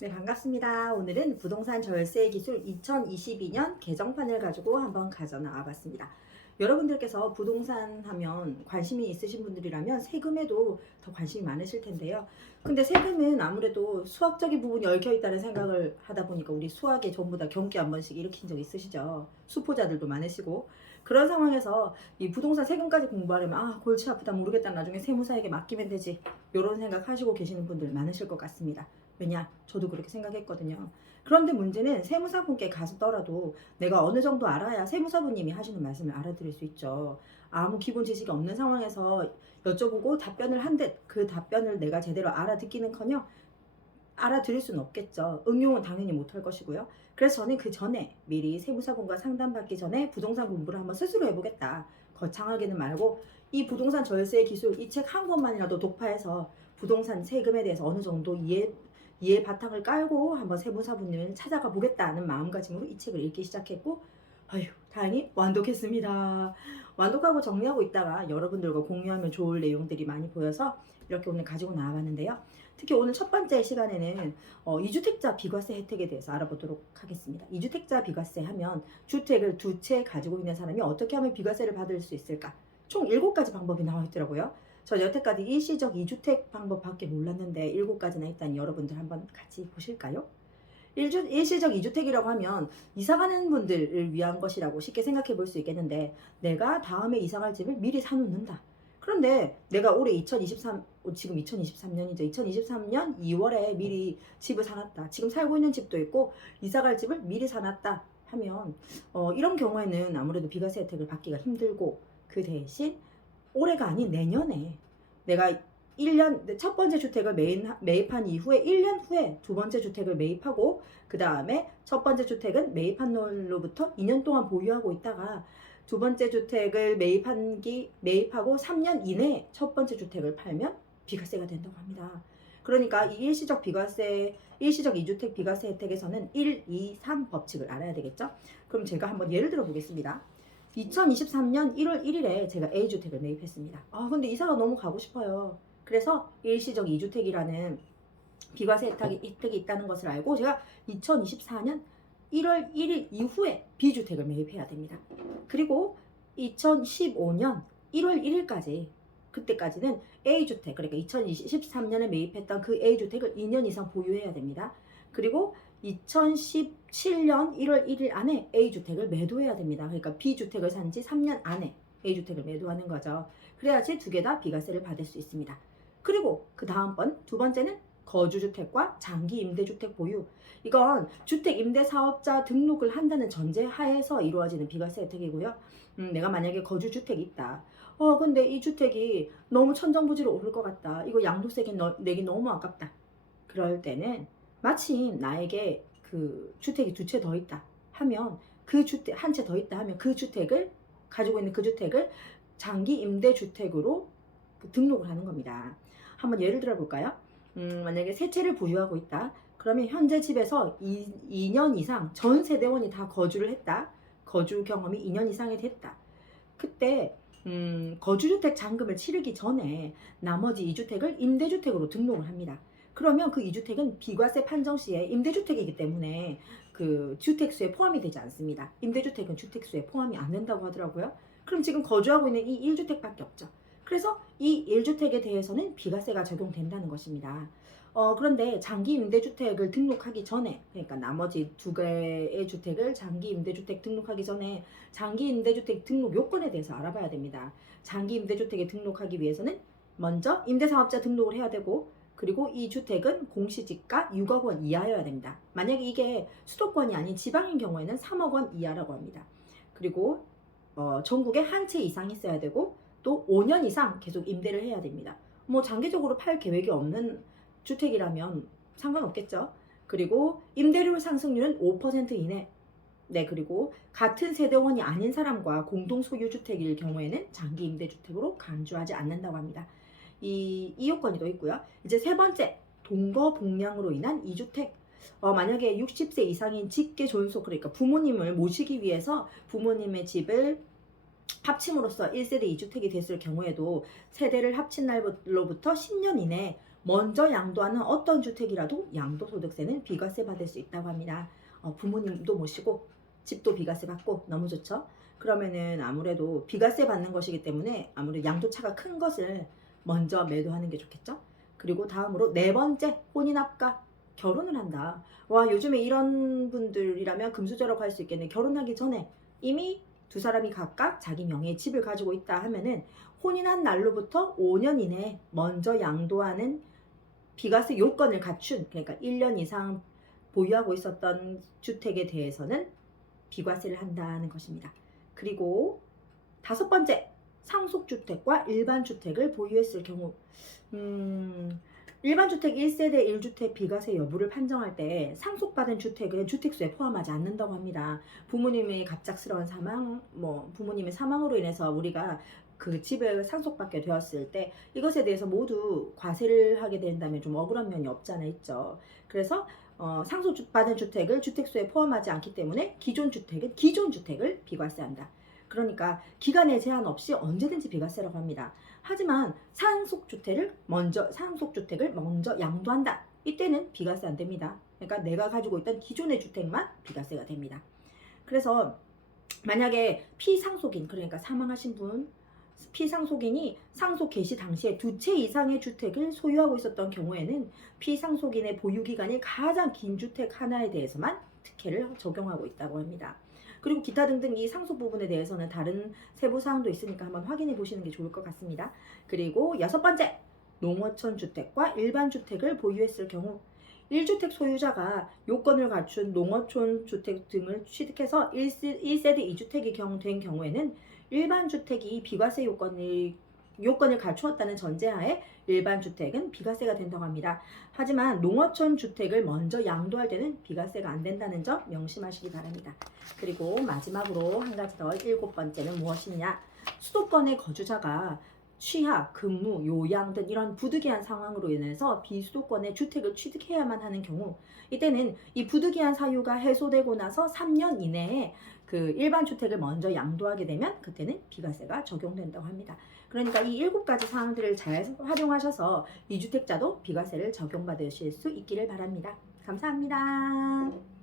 네, 반갑습니다. 오늘은 부동산 절세 기술 2022년 개정판을 가지고 한번 가져나와 봤습니다. 여러분들께서 부동산 하면 관심이 있으신 분들이라면 세금에도 더 관심이 많으실 텐데요. 근데 세금은 아무래도 수학적인 부분이 얽혀 있다는 생각을 하다 보니까 우리 수학에 전부 다 경기 한 번씩 일으킨 적 있으시죠? 수포자들도 많으시고. 그런 상황에서 이 부동산 세금까지 공부하려면 골치 아프다 모르겠다 나중에 세무사에게 맡기면 되지. 이런 생각 하시고 계시는 분들 많으실 것 같습니다. 왜냐? 저도 그렇게 생각했거든요. 그런데 문제는 세무사분께 가서더라도 내가 어느 정도 알아야 세무사분님이 하시는 말씀을 알아들을 수 있죠. 아무 기본 지식이 없는 상황에서 여쭤보고 답변을 한 듯 그 답변을 내가 제대로 알아듣기는커녕 알아들을 수는 없겠죠. 응용은 당연히 못할 것이고요. 그래서 저는 그 전에 미리 세무사분과 상담받기 전에 부동산 공부를 한번 스스로 해보겠다. 거창하게는 말고 이 부동산 절세 기술 이 책 한 권만이라도 독파해서 부동산 세금에 대해서 어느 정도 이해 바탕을 깔고 한번 세무사분님을 찾아가 보겠다는 마음가짐으로 이 책을 읽기 시작했고, 아휴, 다행히 완독했습니다. 완독하고 정리하고 있다가 여러분들과 공유하면 좋을 내용들이 많이 보여서 이렇게 오늘 가지고 나와봤는데요. 특히 오늘 첫 번째 시간에는 2주택자 비과세 혜택에 대해서 알아보도록 하겠습니다. 2주택자 비과세 하면 주택을 두 채 가지고 있는 사람이 어떻게 하면 비과세를 받을 수 있을까? 총 7가지 방법이 나와 있더라고요. 저 여태까지 일시적 2주택 방법밖에 몰랐는데 7가지나 있다니 여러분들 한번 같이 보실까요? 일시적 2주택이라고 하면 이사가는 분들을 위한 것이라고 쉽게 생각해 볼 수 있겠는데, 내가 다음에 이사갈 집을 미리 사놓는다. 그런데 내가 올해 지금 2023년이죠. 2023년 2월에 미리 집을 사놨다. 지금 살고 있는 집도 있고 이사갈 집을 미리 사놨다 하면 이런 경우에는 아무래도 비과세 혜택을 받기가 힘들고, 그 대신 올해가 아닌 내년에 내가 1년 첫 번째 주택을 매입한 이후에 1년 후에 두 번째 주택을 매입하고, 그 다음에 첫 번째 주택은 매입한 날로부터 2년 동안 보유하고 있다가 두 번째 주택을 매입하고 3년 이내에 첫 번째 주택을 팔면 비과세가 된다고 합니다. 그러니까 이 일시적 2주택 비과세 혜택에서는 1, 2, 3 법칙을 알아야 되겠죠? 그럼 제가 한번 예를 들어 보겠습니다. 2023년 1월 1일에 제가 A주택을 매입했습니다. 근데 이사가 너무 가고 싶어요. 그래서 일시적 2주택이라는 비과세 혜택이 있다는 것을 알고 제가 2024년 1월 1일 이후에 B주택을 매입해야 됩니다. 그리고 2015년 1월 1일까지, 그때까지는 A주택, 그러니까 2023년에 매입했던 그 A주택을 2년 이상 보유해야 됩니다. 그리고 2017년 1월 1일 안에 A주택을 매도해야 됩니다. 그러니까 B주택을 산 지 3년 안에 A주택을 매도하는 거죠. 그래야지 두 개 다 비과세를 받을 수 있습니다. 그리고 그 다음번 두 번째는 거주주택과 장기 임대주택 보유. 이건 주택 임대 사업자 등록을 한다는 전제 하에서 이루어지는 비과세 혜택이고요. 내가 만약에 거주주택이 있다. 근데 이 주택이 너무 천정부지로 오를 것 같다. 이거 양도세 내기 너무 아깝다. 그럴 때는 마침 나에게 그 주택이 두 채 더 있다 하면, 그 주택 한 채 더 있다 하면 그 주택을 가지고 있는 그 주택을 장기 임대주택으로 등록을 하는 겁니다. 한번 예를 들어 볼까요? 만약에 세 채를 보유하고 있다. 그러면 현재 집에서 2년 이상 전 세대원이 다 거주를 했다. 거주 경험이 2년 이상이 됐다. 그때 거주주택 잔금을 치르기 전에 나머지 2주택을 임대주택으로 등록을 합니다. 그러면 그 2주택은 비과세 판정 시에 임대주택이기 때문에 그 주택수에 포함이 되지 않습니다. 임대주택은 주택수에 포함이 안 된다고 하더라고요. 그럼 지금 거주하고 있는 이 1주택밖에 없죠. 그래서 이 1주택에 대해서는 비과세가 적용된다는 것입니다. 그런데 장기 임대주택을 등록하기 전에, 그러니까 나머지 두 개의 주택을 장기 임대주택 등록하기 전에 장기 임대주택 등록 요건에 대해서 알아봐야 됩니다. 장기 임대주택에 등록하기 위해서는 먼저 임대사업자 등록을 해야 되고, 그리고 이 주택은 공시지가 6억 원 이하여야 됩니다. 만약에 이게 수도권이 아닌 지방인 경우에는 3억 원 이하라고 합니다. 그리고 전국에 한 채 이상 있어야 되고, 또 5년 이상 계속 임대를 해야 됩니다. 뭐 장기적으로 팔 계획이 없는 주택이라면 상관없겠죠. 그리고 임대료 상승률은 5% 이내. 네, 그리고 같은 세대원이 아닌 사람과 공동 소유 주택일 경우에는 장기 임대주택으로 간주하지 않는다고 합니다. 이 요건이 또 있고요. 이제 세 번째, 동거 복량으로 인한 2주택. 만약에 60세 이상인 직계 존속, 그러니까 부모님을 모시기 위해서 부모님의 집을 합침으로써 1세대 2주택이 됐을 경우에도 세대를 합친 날로부터 10년 이내에 먼저 양도하는 어떤 주택이라도 양도소득세는 비과세 받을 수 있다고 합니다. 부모님도 모시고 집도 비과세 받고 너무 좋죠. 그러면은 아무래도 비과세 받는 것이기 때문에 아무래도 양도차가 큰 것을 먼저 매도하는 게 좋겠죠. 그리고 다음으로 네 번째, 혼인합과 결혼을 한다. 와, 요즘에 이런 분들이라면 금수저라고 할 수 있겠네. 결혼하기 전에 이미 두 사람이 각각 자기 명의의 집을 가지고 있다 하면은 혼인한 날로부터 5년 이내에 먼저 양도하는 비과세 요건을 갖춘, 그러니까 1년 이상 보유하고 있었던 주택에 대해서는 비과세를 한다는 것입니다. 그리고 다섯 번째, 상속주택과 일반주택을 보유했을 경우, 일반주택 1세대 1주택 비과세 여부를 판정할 때 상속받은 주택은 주택수에 포함하지 않는다고 합니다. 부모님의 갑작스러운 사망, 부모님의 사망으로 인해서 우리가 그 집을 상속받게 되었을 때 이것에 대해서 모두 과세를 하게 된다면 좀 억울한 면이 없지 않아 있죠. 그래서 상속받은 주택을 주택수에 포함하지 않기 때문에 기존 주택은 기존 주택을 비과세한다. 그러니까 기간에 제한 없이 언제든지 비과세라고 합니다. 하지만 상속주택을 먼저 양도한다. 이때는 비과세 안 됩니다. 그러니까 내가 가지고 있던 기존의 주택만 비과세가 됩니다. 그래서 만약에 피상속인, 그러니까 사망하신 분, 피상속인이 상속 개시 당시에 두 채 이상의 주택을 소유하고 있었던 경우에는 피상속인의 보유기간이 가장 긴 주택 하나에 대해서만 특혜를 적용하고 있다고 합니다. 그리고 기타 등등 이 상속 부분에 대해서는 다른 세부 사항도 있으니까 한번 확인해 보시는 게 좋을 것 같습니다. 그리고 여섯 번째, 농어촌 주택과 일반 주택을 보유했을 경우 1주택 소유자가 요건을 갖춘 농어촌 주택 등을 취득해서 1세대 2주택이 된 경우에는 일반 주택이 비과세 요건을 갖추었다는 전제하에 일반 주택은 비과세가 된다고 합니다. 하지만 농어촌 주택을 먼저 양도할 때는 비과세가 안 된다는 점 명심하시기 바랍니다. 그리고 마지막으로 한 가지 더, 일곱 번째는 무엇이냐? 수도권의 거주자가 취하, 근무, 요양 등 이런 부득이한 상황으로 인해서 비수도권의 주택을 취득해야만 하는 경우, 이때는 이 부득이한 사유가 해소되고 나서 3년 이내에 그 일반 주택을 먼저 양도하게 되면 그때는 비과세가 적용된다고 합니다. 그러니까 이 7가지 사항들을 잘 활용하셔서 이주택자도 비과세를 적용받으실 수 있기를 바랍니다. 감사합니다.